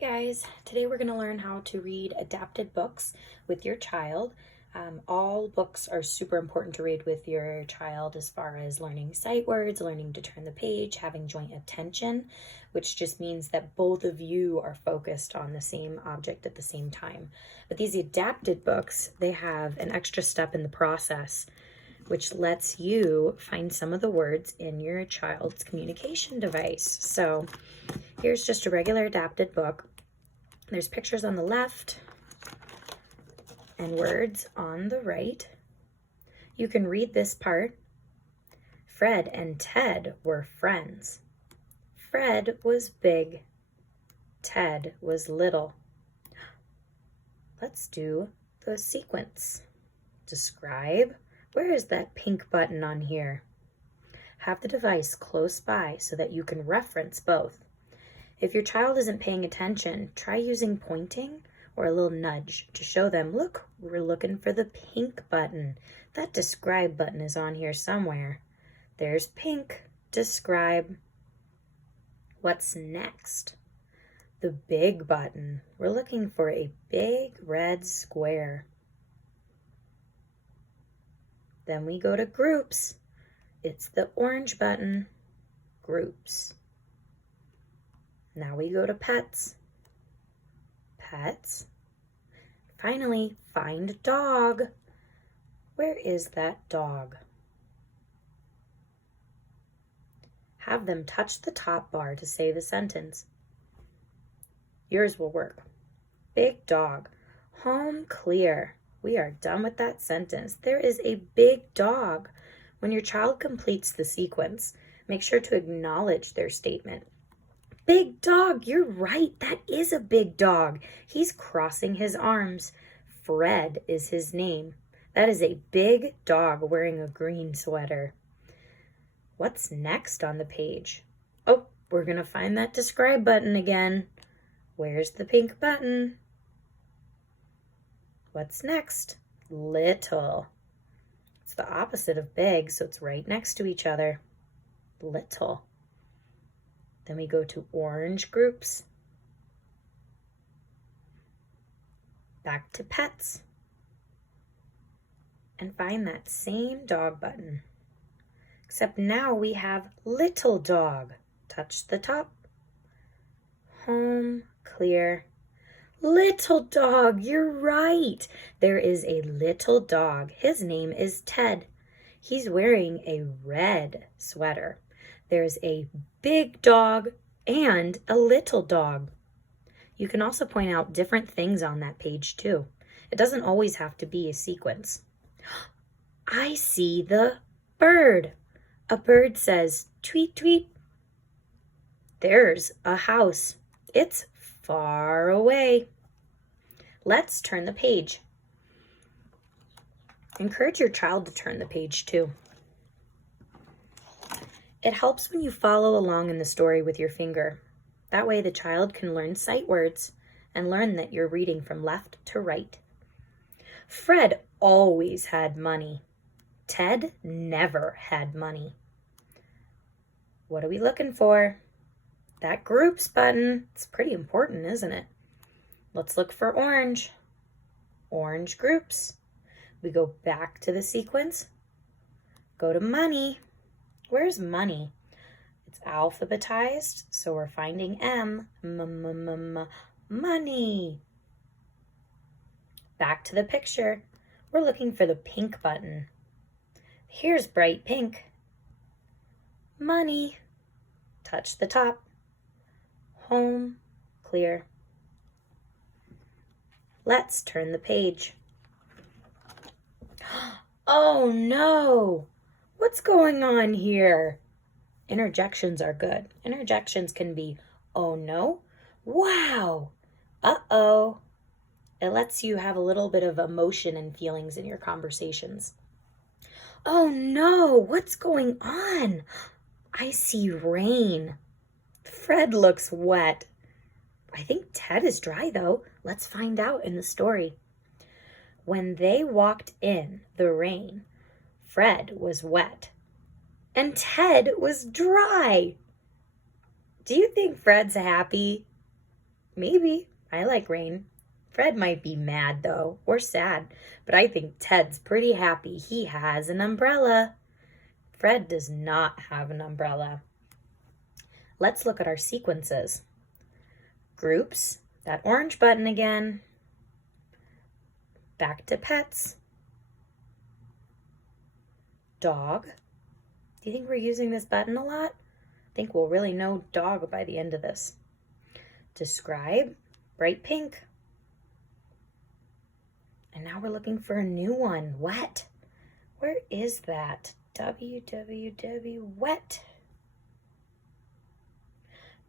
Guys, today we're going to learn how to read adapted books with your child. All books are super important to read with your child as far as learning sight words, learning to turn the page, having joint attention, which just means that both of you are focused on the same object at the same time. But these adapted books, they have an extra step in the process, which lets you find some of the words in your child's communication device. So here's just a regular adapted book. There's pictures on the left and words on the right. You can read this part. Fred and Ted were friends. Fred was big. Ted was little. Let's do the sequence. Describe. Where is that pink button on here? Have the device close by so that you can reference both. If your child isn't paying attention, try using pointing or a little nudge to show them, look, we're looking for the pink button. That describe button is on here somewhere. There's pink, describe. What's next? The big button. We're looking for a big red square. Then we go to groups. It's the orange button, groups. Now we go to pets. Pets. Finally, find dog. Where is that dog? Have them touch the top bar to say the sentence. Yours will work. Big dog. Home clear. We are done with that sentence. There is a big dog. When your child completes the sequence, make sure to acknowledge their statement. Big dog, you're right. That is a big dog. He's crossing his arms. Fred is his name. That is a big dog wearing a green sweater. What's next on the page? Oh, we're going to find that describe button again. Where's the pink button? What's next? Little. It's the opposite of big, so it's right next to each other. Little. Then we go to orange groups. Back to pets. And find that same dog button. Except now we have little dog. Touch the top. Home, clear. Little dog, you're right. There is a little dog. His name is Ted. He's wearing a red sweater. There's a big dog and a little dog. You can also point out different things on that page too. It doesn't always have to be a sequence. I see the bird. A bird says, tweet, tweet. There's a house. It's far away. Let's turn the page. Encourage your child to turn the page too. It helps when you follow along in the story with your finger. That way the child can learn sight words and learn that you're reading from left to right. Fred always had money. Ted never had money. What are we looking for? That groups button. It's pretty important, isn't it? Let's look for orange. Orange groups. We go back to the sequence. Go to money. Where's money? It's alphabetized, so we're finding M. Money. Back to the picture. We're looking for the pink button. Here's bright pink. Money. Touch the top. Home, clear. Let's turn the page. Oh no! What's going on here? Interjections are good. Interjections can be, oh no, wow, uh-oh. It lets you have a little bit of emotion and feelings in your conversations. Oh no, what's going on? I see rain. Fred looks wet. I think Ted is dry though. Let's find out in the story. When they walked in the rain, Fred was wet and Ted was dry. Do you think Fred's happy? Maybe. I like rain. Fred might be mad, though, or sad, but I think Ted's pretty happy he has an umbrella. Fred does not have an umbrella. Let's look at our sequences. Groups, that orange button again. Back to pets. Dog. Do you think we're using this button a lot? I think we'll really know dog by the end of this. Describe, bright pink. And now we're looking for a new one, wet. Where is that? www, wet.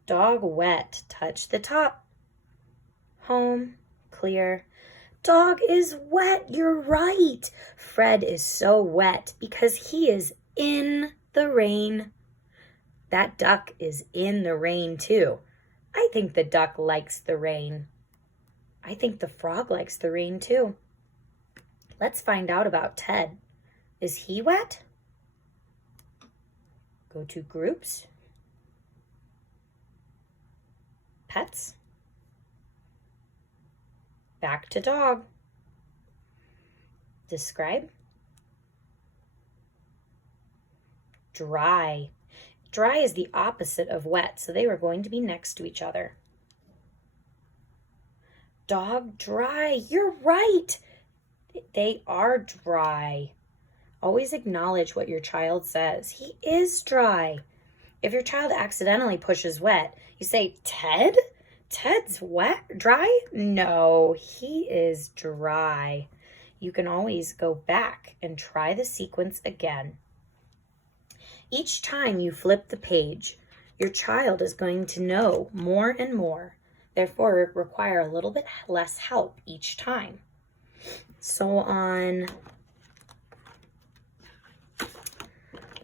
Dog wet, touch the top. Home, clear. Dog is wet, you're right. Fred is so wet because he is in the rain. That duck is in the rain too. I think the duck likes the rain. I think the frog likes the rain too. Let's find out about Ted. Is he wet? Go to groups. Pets. Back to dog. Describe. Dry. Dry is the opposite of wet, so they were going to be next to each other. Dog dry. You're right. They are dry. Always acknowledge what your child says. He is dry. If your child accidentally pushes wet, you say, Ted? Ted's wet? Dry? No, he is dry. You can always go back and try the sequence again. Each time you flip the page, your child is going to know more and more, therefore require a little bit less help each time. So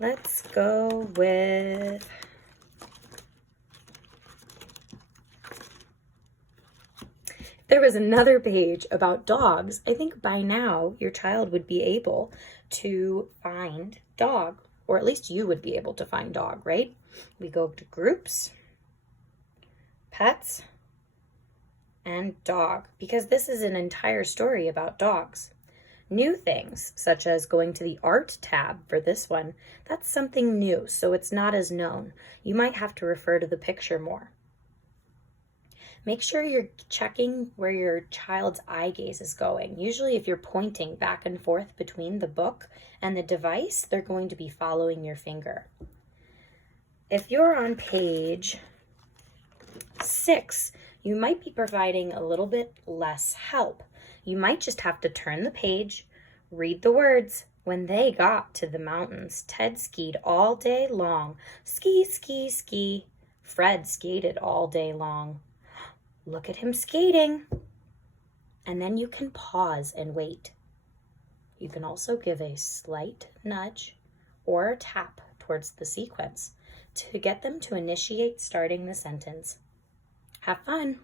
let's go with there was another page about dogs. I think by now your child would be able to find dog, or at least you would be able to find dog, right? We go to groups, pets, and dog, because this is an entire story about dogs. New things, such as going to the art tab for this one, that's something new, so it's not as known. You might have to refer to the picture more. Make sure you're checking where your child's eye gaze is going. Usually if you're pointing back and forth between the book and the device, they're going to be following your finger. If you're on page 6, you might be providing a little bit less help. You might just have to turn the page, read the words. When they got to the mountains, Ted skied all day long. Ski, ski, ski. Fred skated all day long. Look at him skating. And then you can pause and wait. You can also give a slight nudge or a tap towards the sequence to get them to initiate starting the sentence. Have fun.